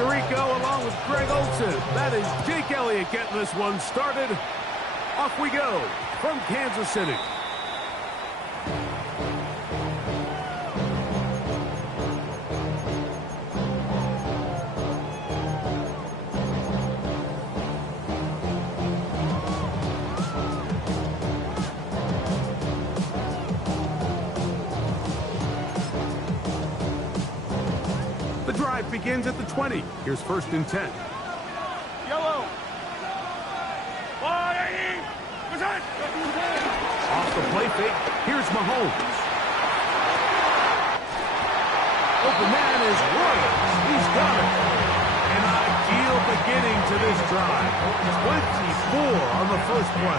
Tirico along with Greg Olson. That is Jake Elliott getting this one started. Off we go from Kansas City. The drive begins at the 20. Here's 1st and 10. Yellow. Off the play fake. Here's Mahomes. Open man is Williams. He's got it. An ideal beginning to this drive. 24 on the first play.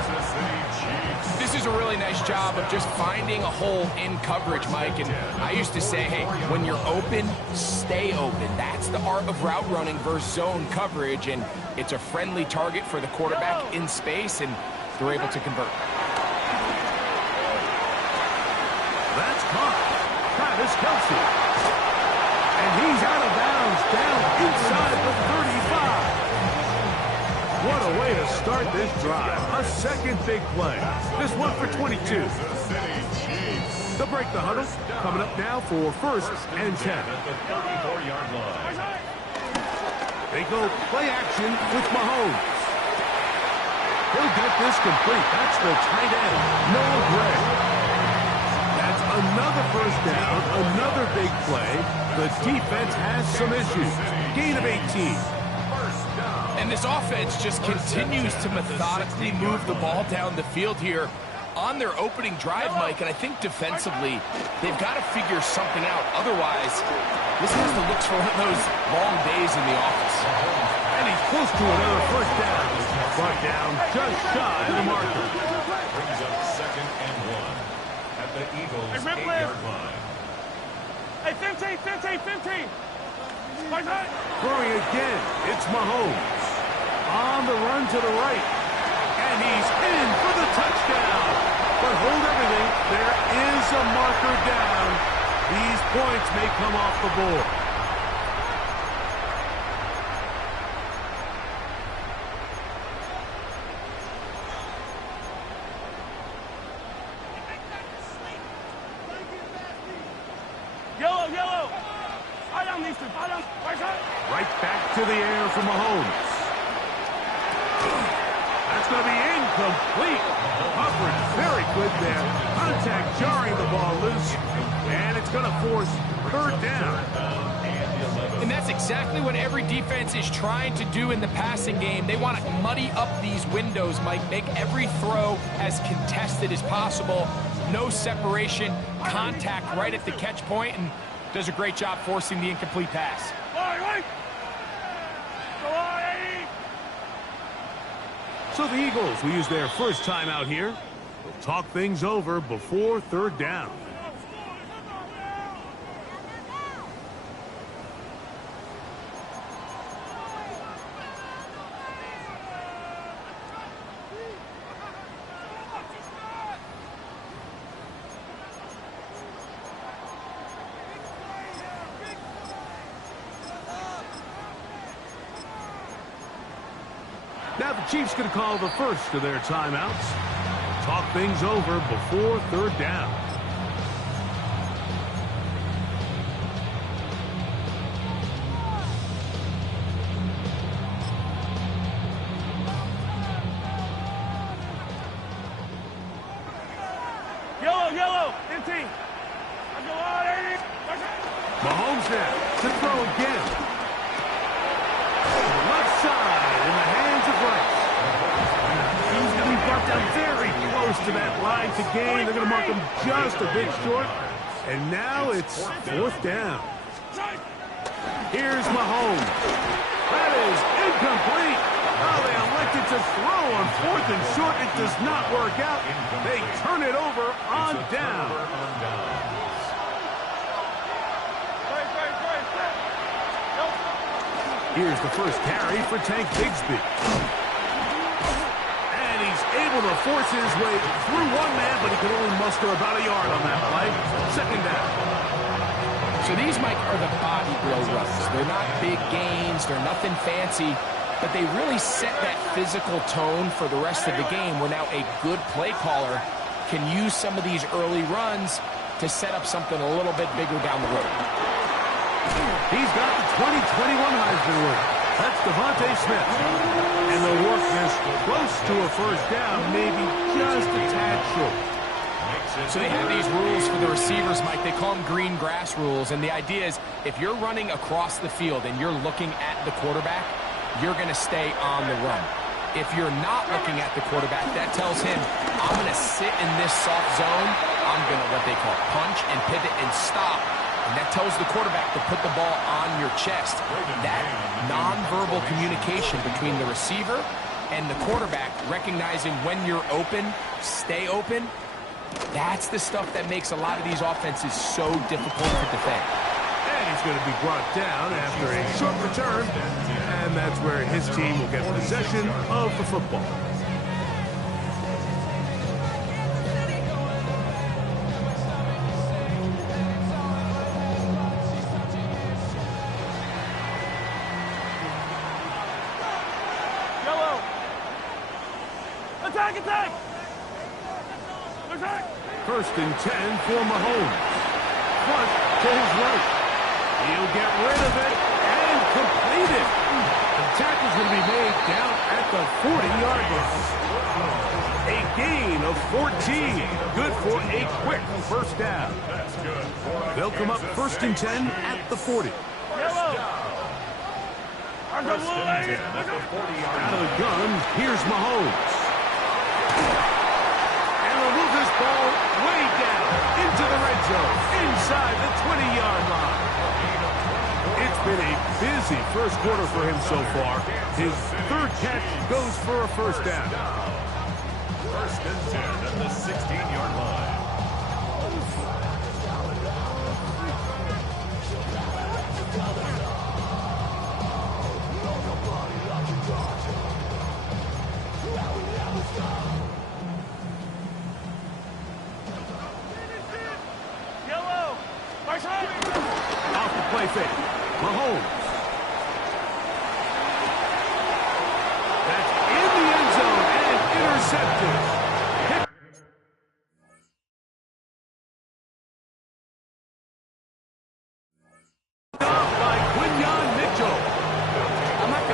This is a really nice job of just finding a hole in coverage, Mike. And I used to say, hey, when you're open, stay open. That's the art of route running versus zone coverage. And it's a friendly target for the quarterback in space, and they're able to convert. That's caught. Travis Kelce. And he's out of bounds down inside the 35. What a way to start this drive. A second big play. This one for 22. They'll break the huddle. Coming up now for 1st and 10. They go play action with Mahomes. He'll get this complete. That's the tight end, Noah Gray. That's another 1st down, another big play. The defense has some issues. Gain of 18. And this offense just continues to methodically move the ball down the field here on their opening drive, Mike. And I think defensively, they've got to figure something out. Otherwise, this has the looks for one of those long days in the office. And he's close to another 1st down. Brought down just shy of the marker. Brings up 2nd and 1 at the Eagles' 8-yard line. Hey, 15. Throwing again, it's Mahomes. On the run to the right. And he's in for the touchdown. But hold everything. There is a marker down. These points may come off the board. Yellow. Right back to the air for Mahomes. That's going to be incomplete. Coverage very good there. Contact jarring the ball loose. And it's going to force 3rd down. And that's exactly what every defense is trying to do in the passing game. They want to muddy up these windows, Mike. Make every throw as contested as possible. No separation, contact right at the catch point, and does a great job forcing the incomplete pass. So the Eagles will use their 1st time out here. They'll talk things over before 3rd down. Now the Chiefs going to call the 1st of their timeouts. Talk things over before 3rd down. Yellow. 15. Mahomes now to throw again. Left side in the hands of Rice. He's going to be brought down very close to that line to gain. They're going to mark him just a bit short. And now it's 4th down. Here's Mahomes. That is incomplete. Oh, they elected to throw on 4th and short. It does not work out. They turn it over on down. Here's the 1st carry for Tank Bigsby. And he's able to force his way through one man, but he can only muster about a yard on that play. 2nd down. So these, Mike, are the body blow runs. They're not big gains. They're nothing fancy. But they really set that physical tone for the rest of the game where now a good play caller can use some of these early runs to set up something a little bit bigger down the road. He's got the 2021 Heisman winner. That's Devontae Smith. And they'll work this close to a first down, maybe just a tad short. So they have these rules for the receivers, Mike. They call them green grass rules. And the idea is if you're running across the field and you're looking at the quarterback, you're going to stay on the run. If you're not looking at the quarterback, that tells him, I'm going to sit in this soft zone. I'm going to what they call punch and pivot and stop. And that tells the quarterback to put the ball on your chest. That nonverbal communication between the receiver and the quarterback, recognizing when you're open, stay open, that's the stuff that makes a lot of these offenses so difficult to defend. And he's going to be brought down after a short return. And that's where his team will get possession of the football. Yellow. Attack, attack. Attack. 1st and 10 for Mahomes. Front to his right. He'll get rid of it and complete it. The tackle's going to be made down at the 40-yard line. A gain of 14. Good for a quick first down. They'll come up 1st and 10 at the 40. Yellow. Out of the gun, here's Mahomes. And they'll move this ball way down into the red zone, inside the 20-yard line. It's been a busy first quarter for him so far. His 3rd catch goes for a first down. 1st and 10 at the 16-yard line. Yellow. Off the play fake. Mahomes. That's in the end zone and intercepted.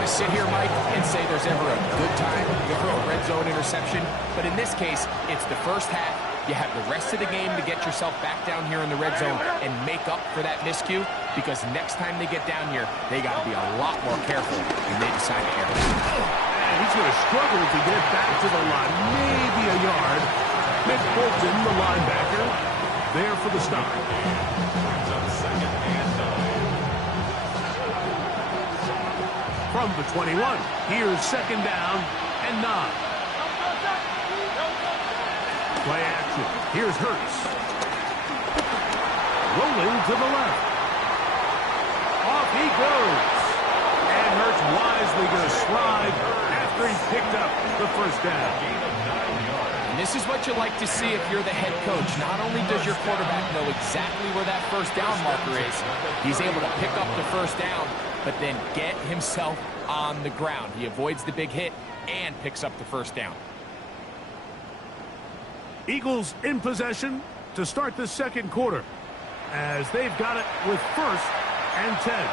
Sit here, Mike, and say there's ever a good time to throw a red zone interception, but in this case, it's the first half. You have the rest of the game to get yourself back down here in the red zone and make up for that miscue, because next time they get down here, they got to be a lot more careful when they decide to air it. And he's going to struggle to get back to the line, maybe a yard. Nick Bolton, the linebacker, there for the stop. From the 21, here's 2nd down and 9. Play action. Here's Hurts. Rolling to the left. Off he goes. And Hurts wisely going to slide after he's picked up the first down. And this is what you like to see if you're the head coach. Not only does your quarterback know exactly where that first down marker is, he's able to pick up the first down, but then get himself on the ground. He avoids the big hit and picks up the first down. Eagles in possession to start the 2nd quarter, as they've got it with 1st and 10.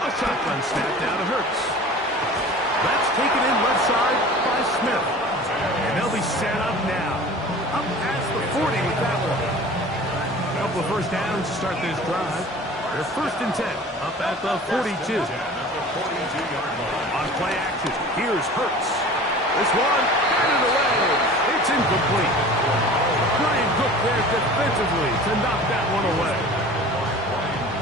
A shotgun snap down to Hurts. That's taken in left side by Smith. And they'll be set up now. Up past the 40 with that one. A couple of first downs to start this drive. They're 1st and 10. Up at the 42. On play action, here's Hurts. This one, batted away. It's incomplete. Brian Cook there defensively to knock that one away.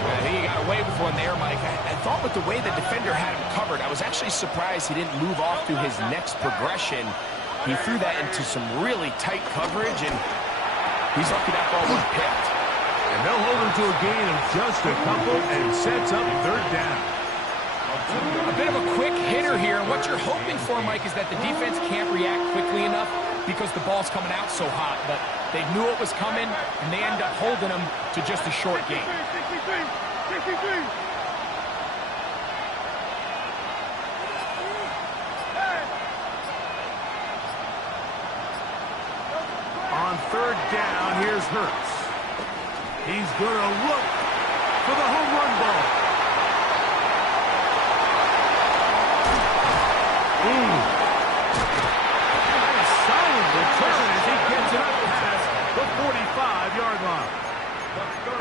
I think he got away with one there, Mike. I thought with the way the defender had him covered, I was actually surprised he didn't move off to his next progression. He threw that into some really tight coverage, and he's lucky that ball was picked. And they'll hold him to a gain of just a couple and sets up third down. A bit of a quick hitter here. What you're hoping for, Mike, is that the defense can't react quickly enough because the ball's coming out so hot. But they knew it was coming, and they end up holding them to just a short gain. 63. On third down, here's Hurts. He's going to look for the home run ball. And a solid return as he gets it up past the 45-yard line.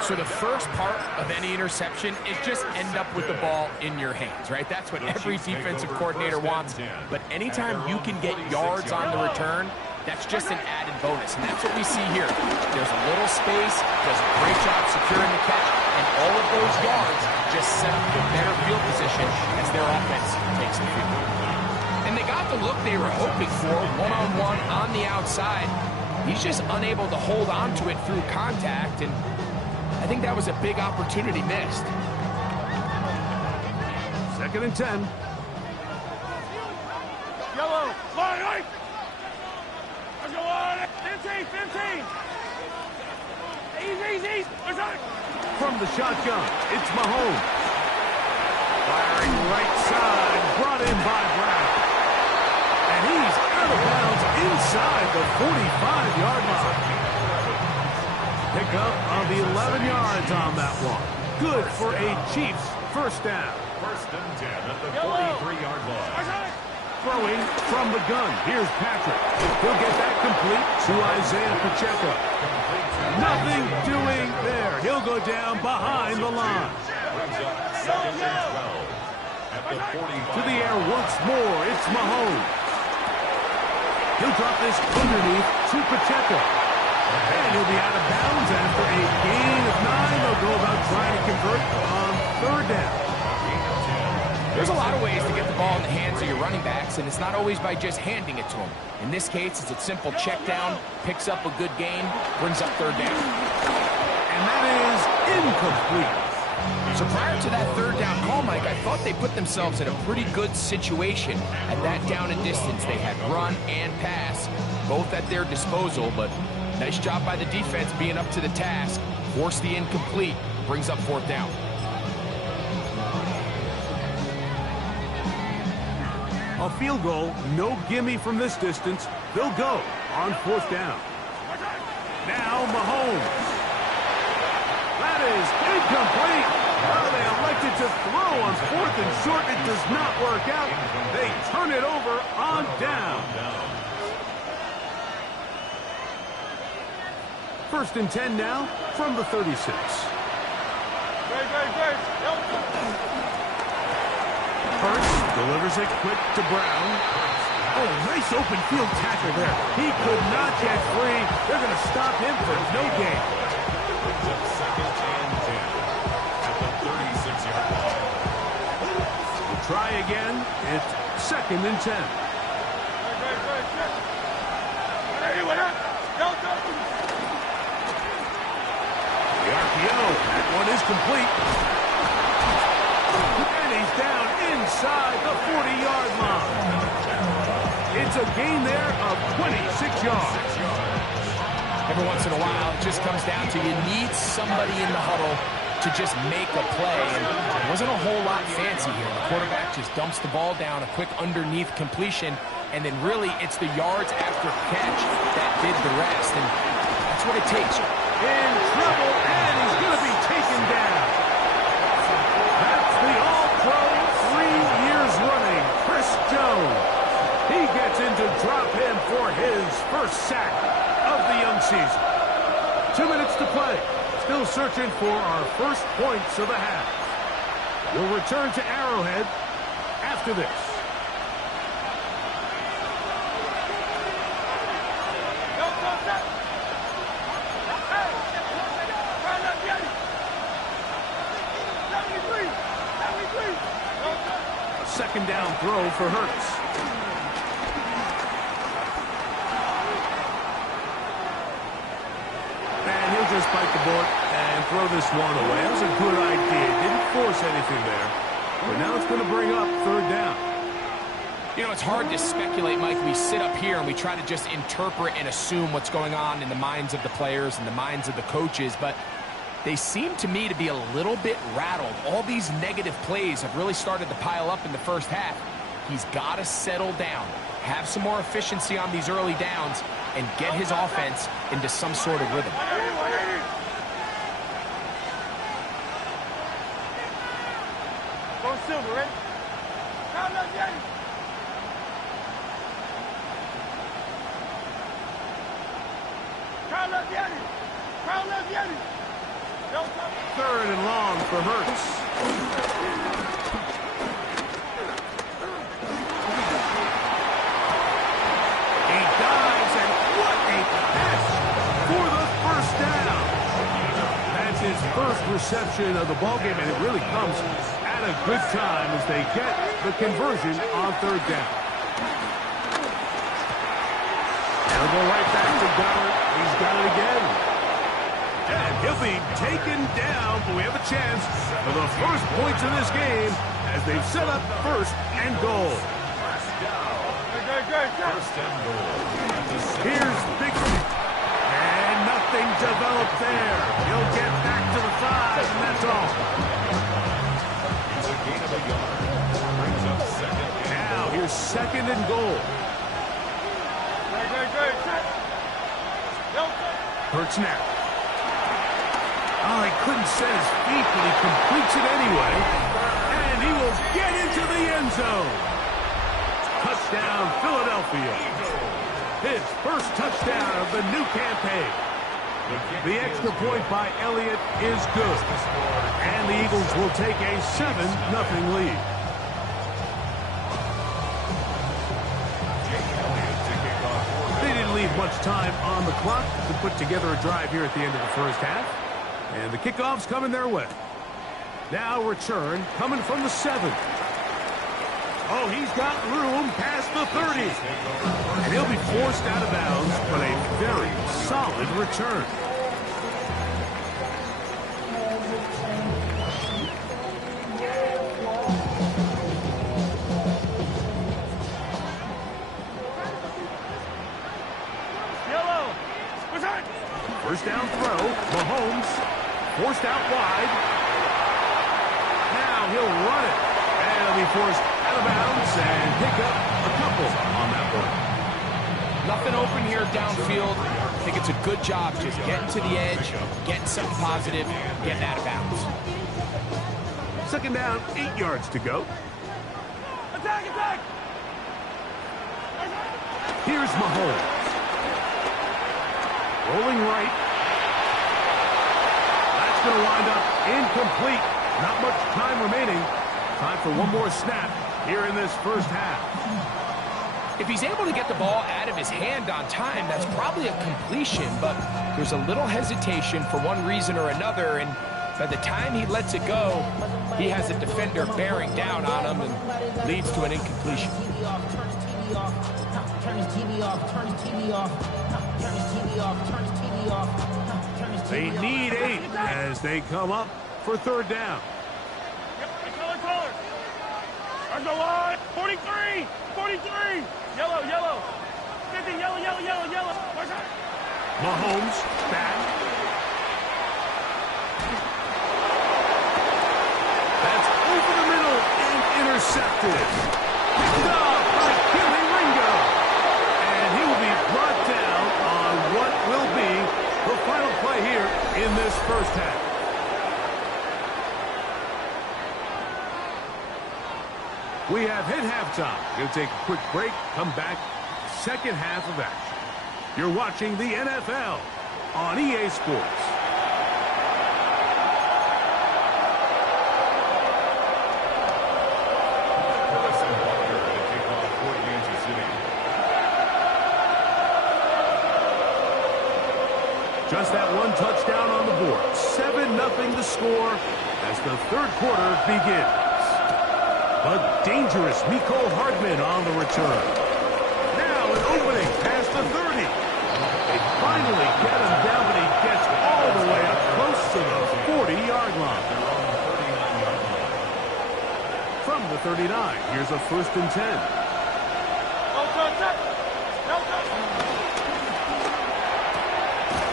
So the first part of any interception is just end up with the ball in your hands, right? That's what every defensive coordinator wants. But anytime you can get yards on the return, that's just an added bonus, and that's what we see here. There's a little space, does a great job securing the catch, and all of those yards just set up for better field position as their offense takes the field. And they got the look they were hoping for, one-on-one on the outside. He's just unable to hold on to it through contact, and I think that was a big opportunity missed. 2nd and 10. Yellow. Line. 15. Easy. From the shotgun, it's Mahomes. Firing right side, brought in by Brown. And he's out of bounds inside the 45-yard line. Pick up of 11 yards on that one. Good for a Chiefs first down. 1st and 10 at the 43-yard line. Throwing from the gun. Here's Patrick. He'll get that complete to Isaiah Pacheco. Nothing doing there. He'll go down behind the line. To the air once more. It's Mahomes. He'll drop this underneath to Pacheco. And he'll be out of bounds after a gain of 9. They'll go about trying to convert on third down. There's a lot of ways to get the ball in the hands of your running backs, and it's not always by just handing it to them. In this case, it's a simple check down, picks up a good gain, brings up third down. And that is incomplete. So prior to that third down call, Mike, I thought they put themselves in a pretty good situation at that down and distance. They had run and pass, both at their disposal, but nice job by the defense being up to the task. Forced the incomplete, brings up fourth down. A field goal, no gimme from this distance. They'll go on fourth down. Now Mahomes. That is incomplete. Oh, they elected to throw on 4th and short. It does not work out. They turn it over on down. 1st and 10 now from the 36. Hurts delivers it quick to Brown. Oh, nice open field tackle there. He could not get free. They're going to stop him for no gain. 2nd and 10 at the 36-yard line. We'll try again. It's 2nd and 10. The RPO. That one is complete. And he's down inside the 40-yard line. It's a gain there of 26 yards. Every once in a while, it just comes down to you need somebody in the huddle to just make a play. And it wasn't a whole lot fancy here. The quarterback just dumps the ball down, a quick underneath completion, and then really it's the yards after catch that did the rest. And that's what it takes. In trouble, and he's going to be taken down. That's the All-Pro 3 years running, Chris Jones. He gets in to drop him for his first sack of the young season. 2 minutes to play. Still searching for our first points of the half. We'll return to Arrowhead after this. A 2nd down throw for Hurts. And he'll just spike the bullet and throw this one away. That was a good idea. Didn't force anything there. But now it's going to bring up third down. You know, it's hard to speculate, Mike. We sit up here and we try to just interpret and assume what's going on in the minds of the players and the minds of the coaches, but they seem to me to be a little bit rattled. All these negative plays have really started to pile up in the first half. He's got to settle down, have some more efficiency on these early downs, and get his offense into some sort of rhythm. Go Silver, ready? Count left, Yeti. Count left, Yeti. Count left, Yeti. Third and long for Hurts. He dives, and what a pass for the first down. That's his first reception of the ballgame, and it really comes at a good time as they get the conversion on third down. They'll go right back to Goddard. He's got it again. And he'll be taken down, but we have a chance for the first points of this game as they've set up first and goal. First and goal. Here's Big, and nothing developed there. He'll get back to the 5, and that's all. It's a gain of a yard. Brings up second. Now here's second and goal. Hurts now. Oh, he couldn't set his feet, but he completes it anyway. And he will get into the end zone. Touchdown, Philadelphia. His first touchdown of the new campaign. The extra point by Elliott is good. And the Eagles will take a 7-0 lead. They didn't leave much time on the clock to put together a drive here at the end of the first half. And the kickoff's coming their way. Now return coming from the 7. Oh, he's got room past the 30. And he'll be forced out of bounds, but a very solid return. First down throw, Mahomes forced out wide. Now he'll run it. And he'll be forced out of bounds and pick up a couple on that one. Nothing open here downfield. I think it's a good job just getting to the edge, getting something positive, getting out of bounds. Second down, 8 yards to go. Attack, attack! Here's Mahomes. Rolling right. That's going to wind up incomplete. Not much time remaining. Time for one more snap here in this first half. If he's able to get the ball out of his hand on time, that's probably a completion, but there's a little hesitation for one reason or another, and by the time he lets it go, he has a defender bearing down on him and leads to an incompletion. Turn his TV off, turn his TV off, turn his TV off, turn his TV off. They need 8 as they come up for third down. Color. On the line. 43. 43. Yellow, yellow. 50, yellow, yellow, yellow, yellow. Mahomes back. That's over the middle and intercepted. Picked up by Kelly Ringo. And he will be brought down on what will be the final play here in this first half. We have hit halftime. We'll take a quick break, come back, second half of action. You're watching the NFL on EA Sports. Just that one touchdown on the board. 7-0 the score as the third quarter begins. A dangerous Mecole Hardman on the return. Now an opening past the 30. They finally get him down, but he gets all the way a 1st and 10.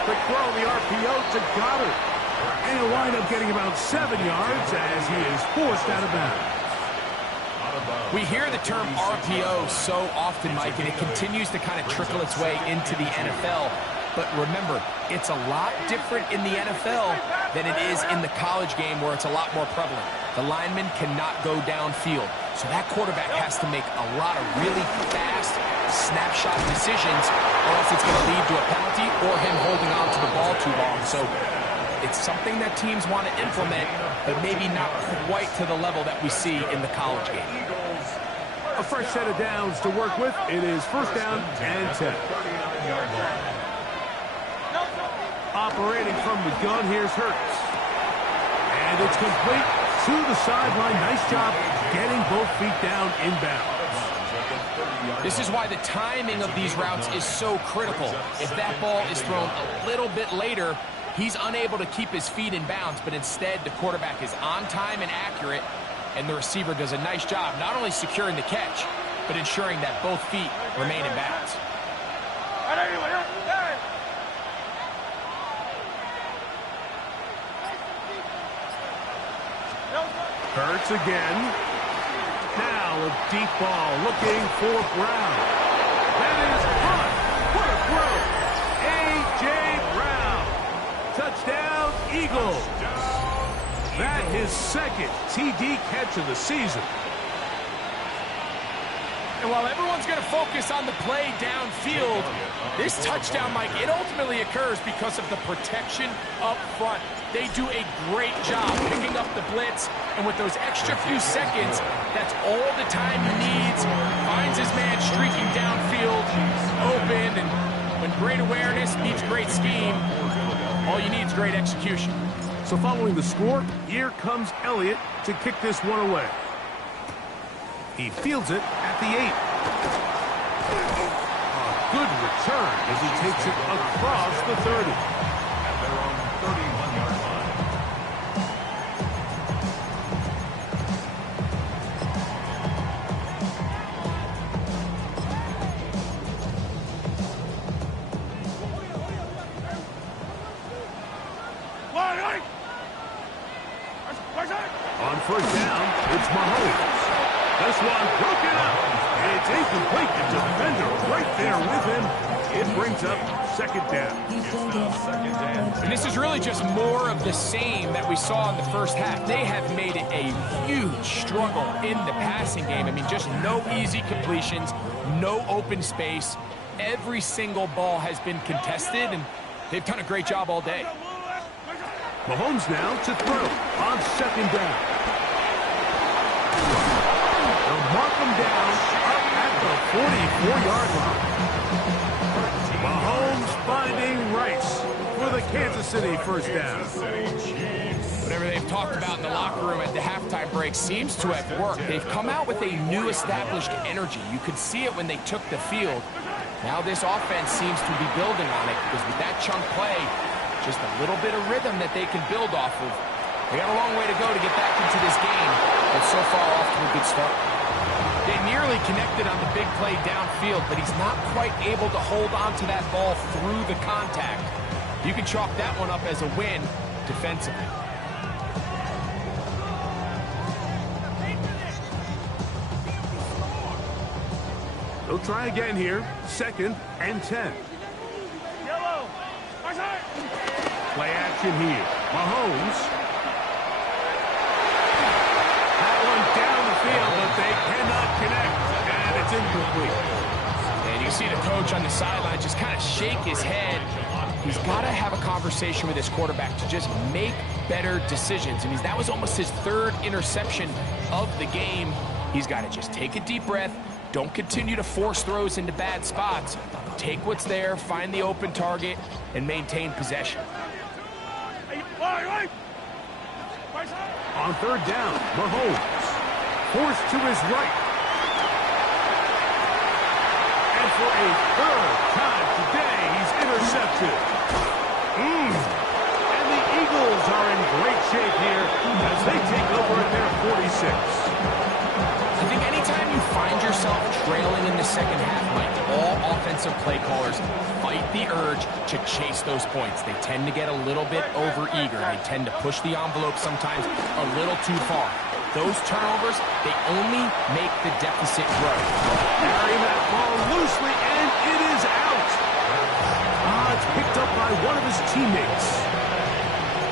Quick throw, the RPO to Goddard. And he'll wind up getting about 7 yards as he is forced out of bounds. We hear the term RPO so often, Mike, and it continues to kind of trickle its way into the NFL. But remember, it's a lot different in the NFL than it is in the college game where it's a lot more prevalent. The lineman cannot go downfield. So that quarterback has to make a lot of really fast snapshot decisions or else it's going to lead to a penalty or him holding on to the ball too long. So it's something that teams want to implement, but maybe not quite to the level that we see in the college game. A fresh set of downs to work with. It is 1st down and 10. Operating from the gun, here's Hurts. And it's complete to the sideline. Nice job getting both feet down inbounds. This is why the timing of these routes is so critical. If that ball is thrown a little bit later, he's unable to keep his feet in bounds, but instead the quarterback is on time and accurate, and the receiver does a nice job not only securing the catch, but ensuring that both feet remain in bounds. Hurts again. Now a deep ball looking for Brown. That is caught. What a throw. A.J. Brown. Touchdown, Eagles. That his 2nd TD catch of the season. And while everyone's going to focus on the play downfield, this touchdown, Mike, it ultimately occurs because of the protection up front. They do a great job picking up the blitz, and with those extra few seconds, that's all the time he needs. Finds his man streaking downfield, open, and when great awareness meets great scheme, all you need is great execution. So following the score, here comes Elliott to kick this one away. He fields it at the 8. A good return as he takes it across the 30. At their own 31-yard line. On 1st down, it's Mahomes. This one broken up. It's incomplete. The defender right there with him. It brings up 2nd down. And this is really just more of the same that we saw in the 1st half. They have made it a huge struggle in the passing game. I mean, just no easy completions, no open space. Every single ball has been contested, and they've done a great job all day. Mahomes now to throw on 2nd down. They'll mark him down up at the 44-yard line. Mahomes finding Rice for the Kansas City 1st down. Whatever they've talked about in the locker room at the halftime break seems to have worked. They've come out with a new established energy. You could see it when they took the field. Now this offense seems to be building on it because with that chunk play, just a little bit of rhythm that they can build off of. They got a long way to go to get back into this game, but so far off to a good start. They nearly connected on the big play downfield, but he's not quite able to hold on to that ball through the contact. You can chalk that one up as a win defensively. They'll try again here. 2nd and 10. Play action here. Mahomes. That one down the field, but they cannot connect. And it's incomplete. And you see the coach on the sideline just kind of shake his head. He's got to have a conversation with his quarterback to just make better decisions. I mean, that was almost his 3rd interception of the game. He's got to just take a deep breath. Don't continue to force throws into bad spots. Take what's there, find the open target, and maintain possession. On 3rd down, Mahomes. Forced to his right. And for a 3rd time today, he's intercepted. And the Eagles are in great shape here as they take over at their 46. I think anytime you trailing in the second half, Mike, all offensive play callers fight the urge to chase those points. They tend to get a little bit over-eager. They tend to push the envelope sometimes a little too far. Those turnovers, they only make the deficit grow. Carrying that ball loosely, and it is out. It's picked up by one of his teammates.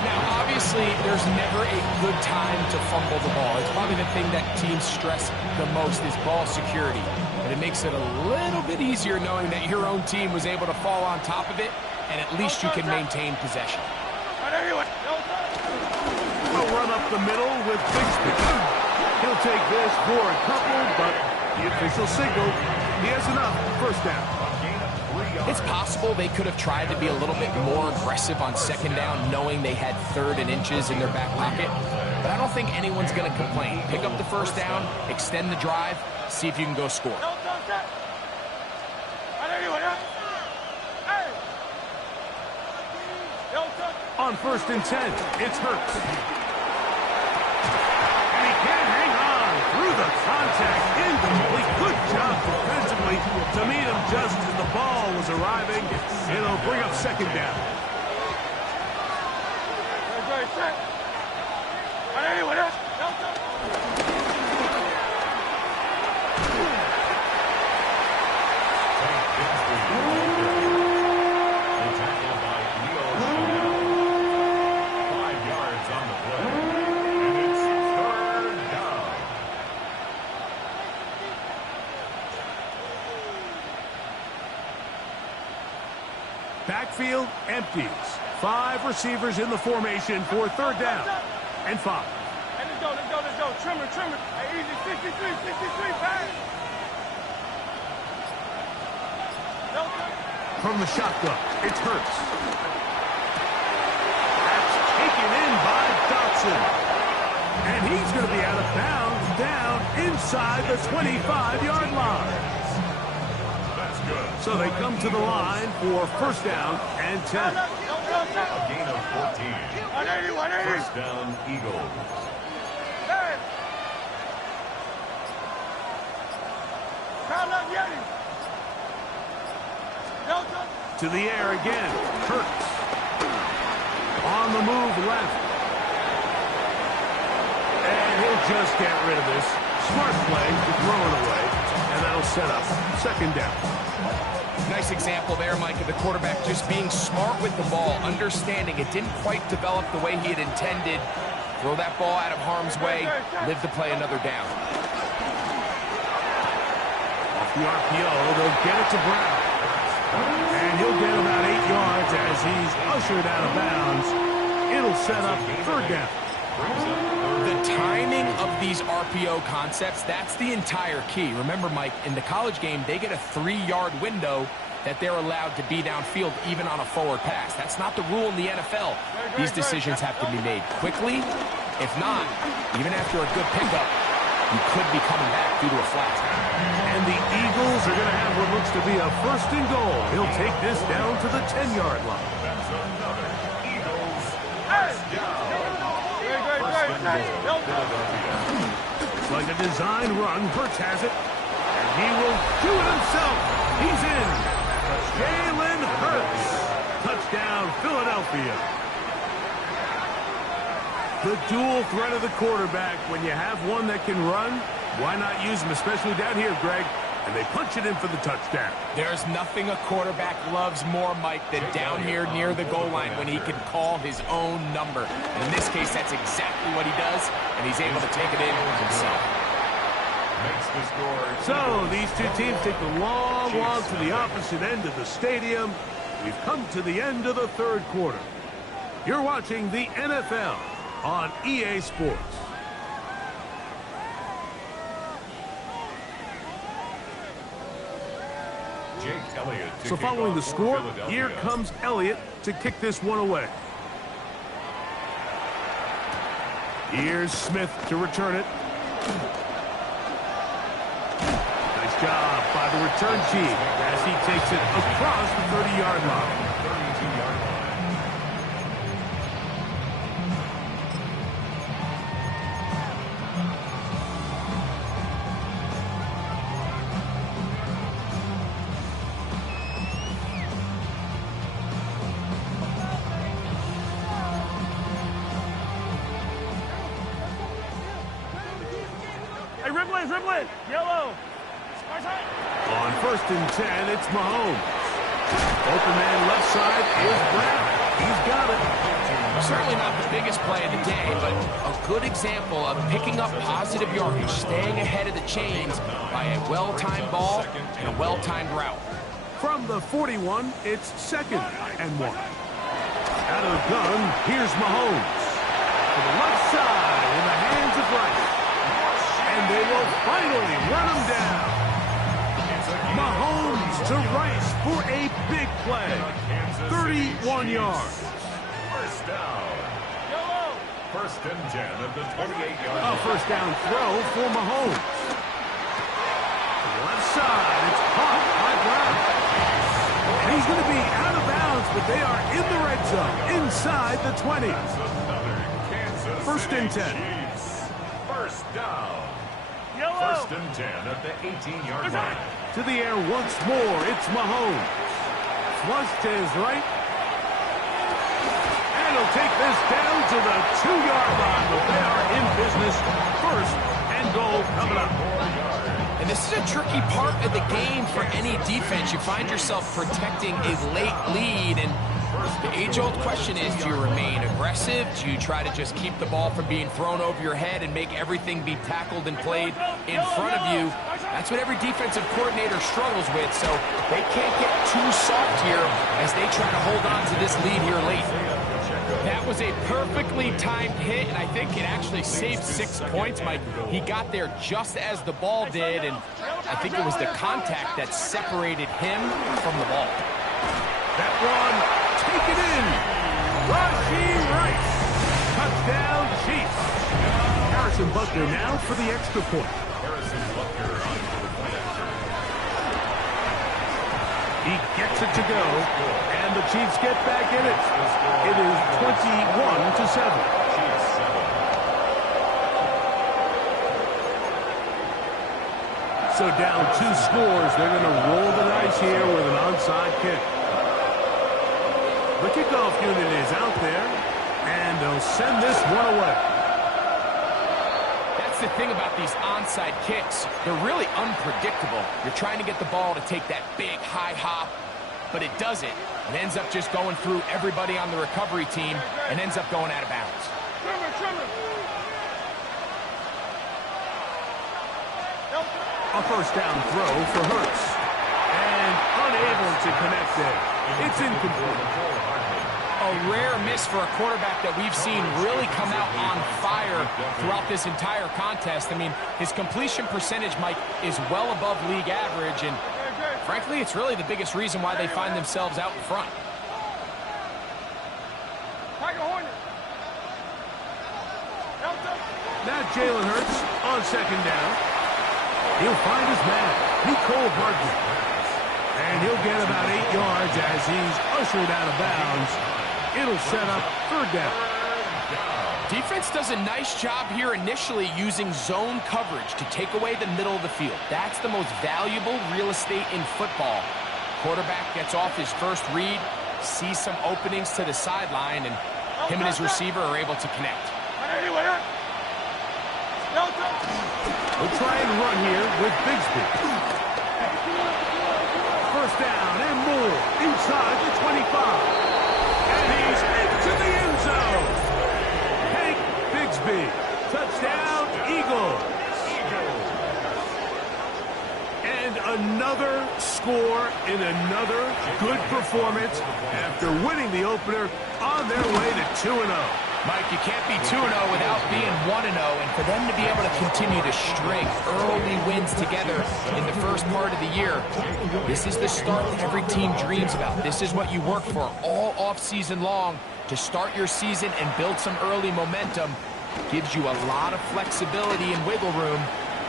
Now, obviously, there's never a good time to fumble the ball. It's probably the thing that teams stress the most is ball security. But it makes it a little bit easier knowing that your own team was able to fall on top of it, and at least you can maintain possession. A run up the middle with Bixby. He'll take this for a couple, but the official signal, he has enough. First down. It's possible they could have tried to be a little bit more aggressive on second down, knowing they had 3rd and inches in their back pocket. But I don't think anyone's going to complain. Pick up the first down, extend the drive, see if you can go score. On 1st and 10, it's Hurts. And he can't hang on through the contact. Incomplete. Good job defensively to meet him just as the ball was arriving. It'll bring up second down. Backfield empties. 5 receivers in the formation for 3rd down and 5. Hey, let's go. Trimmer. Hey, easy, 63, pass. From the shotgun, it's Hurts. That's taken in by Dotson. And he's going to be out of bounds down inside the 25-yard line. So they come to the line for 1st down and 10. A gain of 14. 180. First down, Eagles. Hey. Count up, Yeti. To the air again. Hurts. On the move left. And he'll just get rid of this. Smart play to throw it away. And that'll set up 2nd down. Nice example there, Mike, of the quarterback just being smart with the ball, understanding it didn't quite develop the way he had intended. Throw that ball out of harm's way, live to play another down. Off the RPO, they'll get it to Brown. And he'll get about 8 yards as he's ushered out of bounds. It'll set up 3rd down. The timing of these RPO concepts, that's the entire key. Remember, Mike, in the college game, they get a 3-yard window that they're allowed to be downfield even on a forward pass. That's not the rule in the NFL. These decisions have to be made quickly. If not, even after a good pickup, you could be coming back due to a flat. And the Eagles are going to have what looks to be a 1st and goal. He'll take this down to the 10-yard line. That's another Eagles first down. It's like a design run. Hurts has it. And he will do it himself. He's in. Jalen Hurts. Touchdown, Philadelphia. The dual threat of the quarterback. When you have one that can run, why not use him, especially down here, Greg? And they punch it in for the touchdown. There's nothing a quarterback loves more, Mike, than down here near the goal line when he can call his own number. And in this case, that's exactly what he does, and he's able to take it in himself. Makes the score. So these two teams take the long walk to the opposite end of the stadium. We've come to the end of the 3rd quarter. You're watching the NFL on EA Sports. So following the score, here comes Elliott to kick this one away. Here's Smith to return it. Nice job by the return team as he takes it across the 30-yard line. 32-yard line. dribble in. Yellow. On 1st and 10, it's Mahomes. Open man left side is Brown. He's got it. Certainly not the biggest play of the day, but a good example of picking up positive yardage, staying ahead of the chains by a well-timed ball and a well-timed route. From the 41, it's 2nd and 1. Out of the gun, here's Mahomes. To the left side in the hands of Rice. And they will finally run him down. Mahomes to Rice for a big play. 31 yards. First down. 1st and 10 at the 28-yard line. A first down throw for Mahomes. To the left side, it's caught by Brown. And he's going to be out of bounds, but they are in the red zone, inside the 20. 1st and 10. First down. Yellow. 1st and 10 at the 18-yard line. To the air once more, it's Mahomes. Flush to his right. And he'll take this down to the 2-yard line, but they are in business. 1st and goal coming up. And this is a tricky part of the game for any defense. You find yourself protecting a late lead, and the age-old question is, do you remain aggressive? Do you try to just keep the ball from being thrown over your head and make everything be tackled and played in front of you? That's what every defensive coordinator struggles with, so they can't get too soft here as they try to hold on to this lead here late. That was a perfectly timed hit, and I think it actually saved 6 points, Mike. He got there just as the ball did, and I think it was the contact that separated him from the ball. That one, take it in. Rashee Rice. Touchdown, Chiefs. Harrison Butker now for the extra point. He gets it to go, and the Chiefs get back in it. It is 21-7. So down 2 scores, they're going to roll the dice here with an onside kick. The kickoff unit is out there, and they'll send this one away. That's the thing about these onside kicks. They're really unpredictable. You're trying to get the ball to take that big high hop, but it doesn't. It ends up just going through everybody on the recovery team and ends up going out of bounds. A first down throw for Hurts. And unable to connect there. It's incomplete. A rare miss for a quarterback that we've seen really come out on fire throughout this entire contest. I mean, his completion percentage, Mike, is well above league average, and frankly, it's really the biggest reason why they find themselves out in front. Now Jalen Hurts on 2nd down. He'll find his man, Nicole Hardman. And he'll get about 8 yards as he's ushered out of bounds. It'll set up 3rd down. Defense does a nice job here initially using zone coverage to take away the middle of the field. That's the most valuable real estate in football. Quarterback gets off his first read, sees some openings to the sideline, and him and his receiver are able to connect. We'll try and run here with Bigsby. First down and more inside the 25. And he's into the end zone. Hank Bigsby. Touchdown, Eagles. And another score in another good performance after winning the opener on their way to 2-0. Mike, you can't be 2-0 without being 1-0, and for them to be able to continue to string early wins together in the first part of the year, this is the start that every team dreams about. This is what you work for all offseason long to start your season and build some early momentum. Gives you a lot of flexibility and wiggle room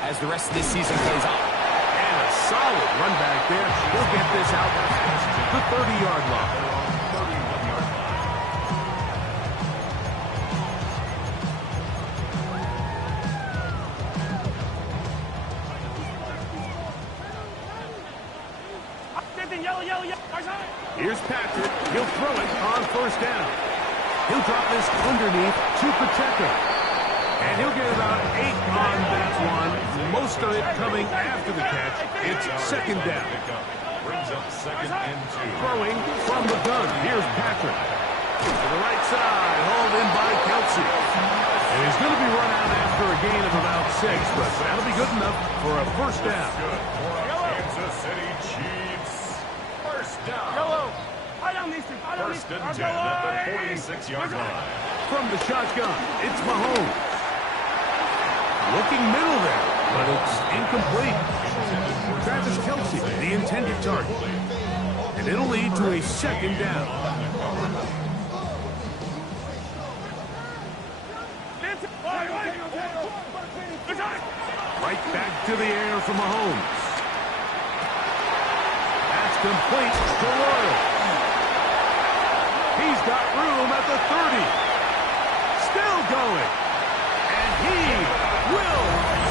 as the rest of this season plays on. And a solid run back there. He'll get this out the 30-yard line. Here's Patrick. He'll throw it on 1st down. He'll drop this underneath to Pacheco. And he'll get about 8 on that one. Most of it coming after the catch. It's second down. Brings up second and 2. Throwing from the gun. Here's Patrick. To the right side. Hauled in by Kelsey. And he's going to be run out after a gain of about 6, but that'll be good enough for a first down. Good for a Kansas City Chiefs. First down. Yellow. High on these two. First and 10 at the 46-yard line. From the shotgun, it's Mahomes. Looking middle there, but it's incomplete. Travis Kelsey, the intended target. And it'll lead to a second down. Right back to the air for Mahomes. That's complete to Royal. He's got room at the 30. Still going. And he will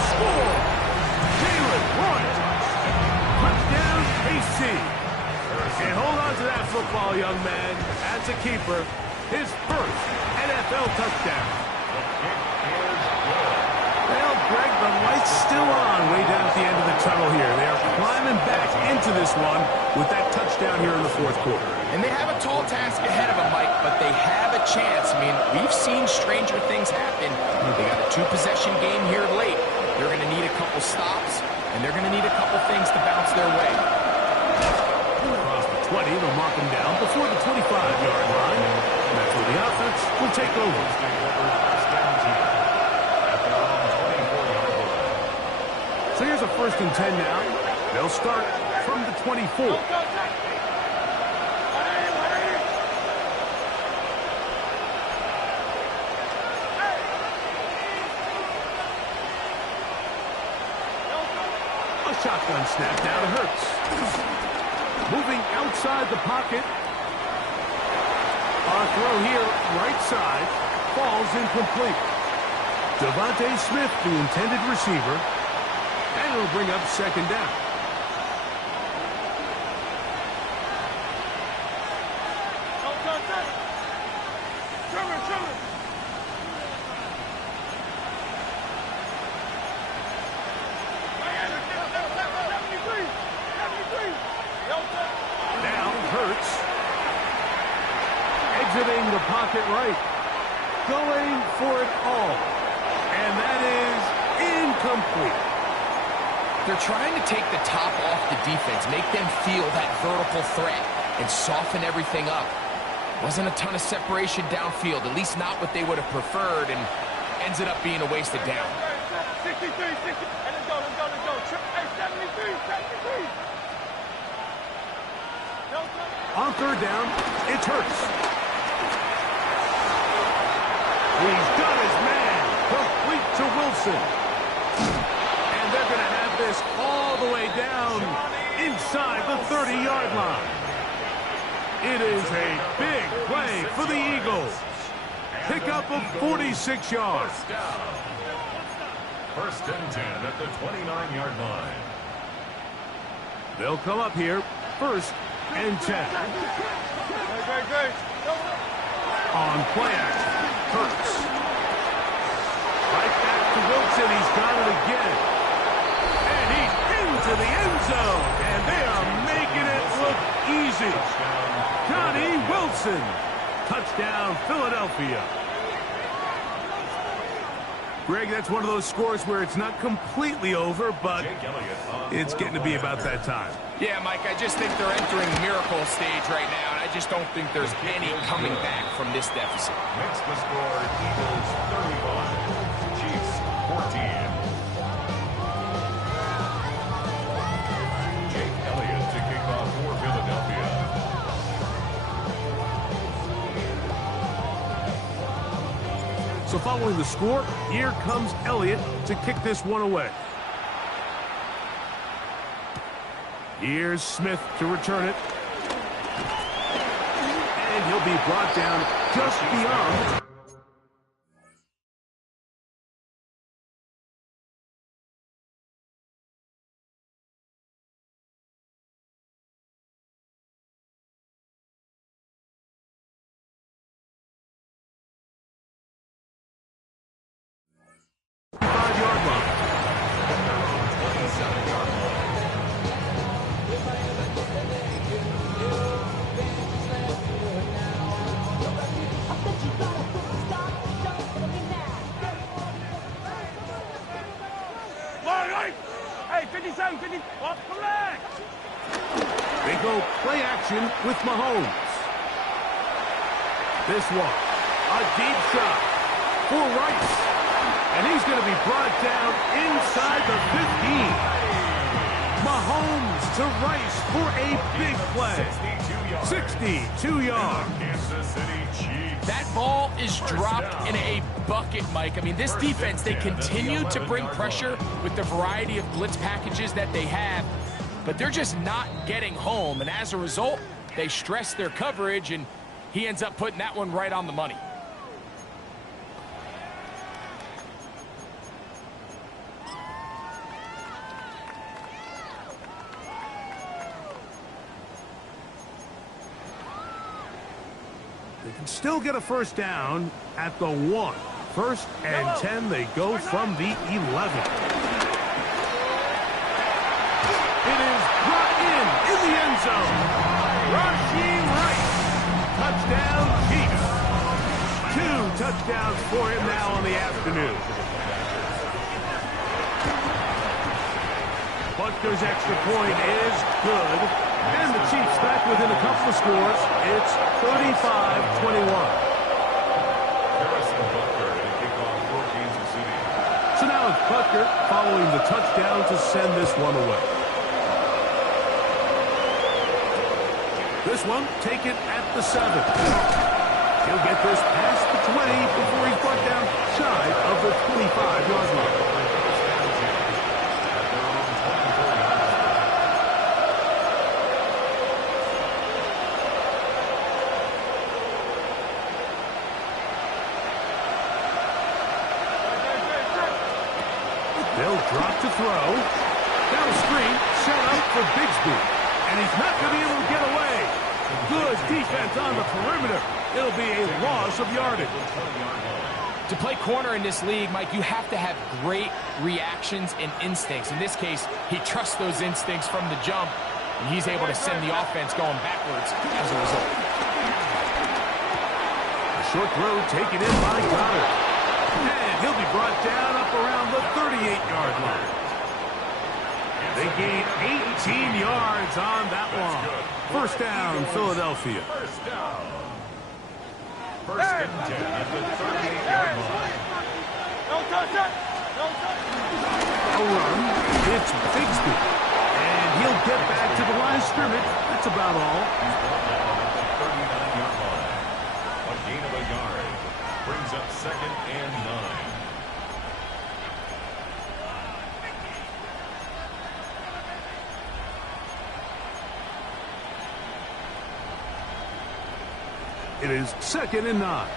score. Jalen Royal. Touchdown, KC. Okay, hold on to that football, young man. That's a keeper. His first NFL touchdown. Well, Greg, the light's still on way down at the end of the tunnel here. They are climbing back into this one with that touchdown here in the fourth quarter. And they have a tall task ahead of them, Mike, but they have a chance. I mean, we've seen stranger things happen. They got a 2-possession game here late. They're going to need a couple stops, and they're going to need a couple things to bounce their way. Across the 20, they'll mark him down before the 25-yard line. And that's where the offense will take over. So here's a first and 10 now. They'll start from the 24. A shotgun snap now to Hurts. Moving outside the pocket. Our throw here, right side, falls incomplete. Devontae Smith, the intended receiver. And it'll bring up second down. Now Hurts. Exiting the pocket right. Going for it all. And that is incomplete. They're trying to take the top off the defense, make them feel that vertical threat, and soften everything up. Wasn't a ton of separation downfield, at least not what they would have preferred, and ends it up being a wasted down. 63, 60, and let's go. Hey, 73, 73. On third down, it's Hurts. He's got his man. Complete to Wilson. And they're going to have this all the way down inside the 30-yard line. It is a big play for the Eagles. Pickup of 46 yards. First and 10 at the 29-yard line. They'll come up here first and 10. On play action, Hurts. Right back to Wilson. He's got it again. And he's into the end zone. And they are making it look easy. Johnny Wilson. Touchdown, Philadelphia. Greg, that's one of those scores where it's not completely over, but it's getting to be about that time. Yeah, Mike, I just think they're entering miracle stage right now, and I just don't think there's any coming back from this deficit. Makes the score Eagles 35, Chiefs 14. Jake Elliott to kick off for Philadelphia. So following the score, here comes Elliott to kick this one away. Here's Smith to return it. And he'll be brought down just beyond. 37-yard line. Hey, 57, 50, off the leg. They go play action with Mahomes. This one, a deep shot for Rice. And he's going to be brought down inside the 15. Mahomes to Rice for a big play. 62 yards. Kansas City Chiefs. That ball is dropped in a bucket, Mike. I mean, this defense, they continue to bring pressure with the variety of blitz packages that they have, but they're just not getting home. And as a result, they stress their coverage, and he ends up putting that one right on the money. They can still get a first down at the 1. First and 10, they go from the 11. It is brought in the end zone. Rashee Rice. Touchdown, Chiefs. 2 touchdowns for him now on the afternoon. Butker's extra point is good. And the Chiefs back within a couple of scores. It's 35-21. So now it's Butker following the touchdown to send this one away. This one taken at the 7. He'll get this past the 20 before he's brought down shy of the 25-yard line. They'll drop to throw. Down the screen, set up for Bigsby. And he's not going to be able to get away. Good defense on the perimeter. It'll be a loss of yardage. To play corner in this league, Mike, you have to have great reactions and instincts. In this case, he trusts those instincts from the jump, and he's able to send the offense going backwards as a result. A short throw taken in by Goddard. And he'll be brought down up around the 38-yard line. They gain 18 yards on that one. First down, Philadelphia. First down. First and 10 at the 38-yard line. Don't touch it. Don't touch it. A run. It's Bigsby. And he'll get back to the line of scrimmage. That's about all. 39-yard line. A gain of a yard. Brings up second and 9. It is second and 9.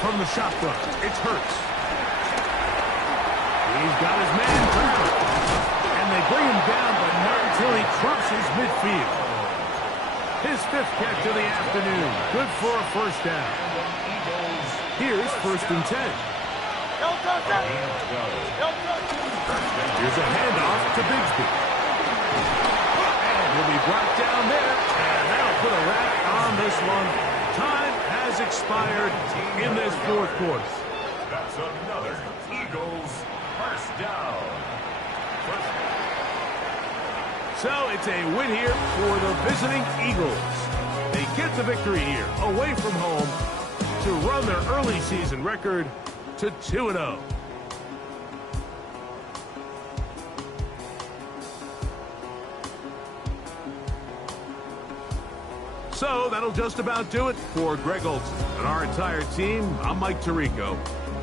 From the shotgun, it's Hurts. He's got his man covered. And they bring him down, but not until he crosses midfield. His 5th catch of the afternoon. Good for a first down. Here's first and 10. Here's a handoff to Bigsby. And he'll be brought down there. And that'll put a wrap on this one. Time has expired in this 4th quarter. That's another Eagles first down. So it's a win here for the visiting Eagles. They get the victory here away from home to run their early season record to 2-0. So that'll just about do it for Greg Olson and our entire team. I'm Mike Tirico.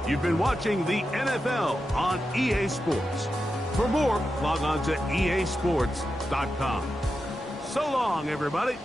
You've been watching the NFL on EA Sports. For more, log on to easports.com. So long, everybody.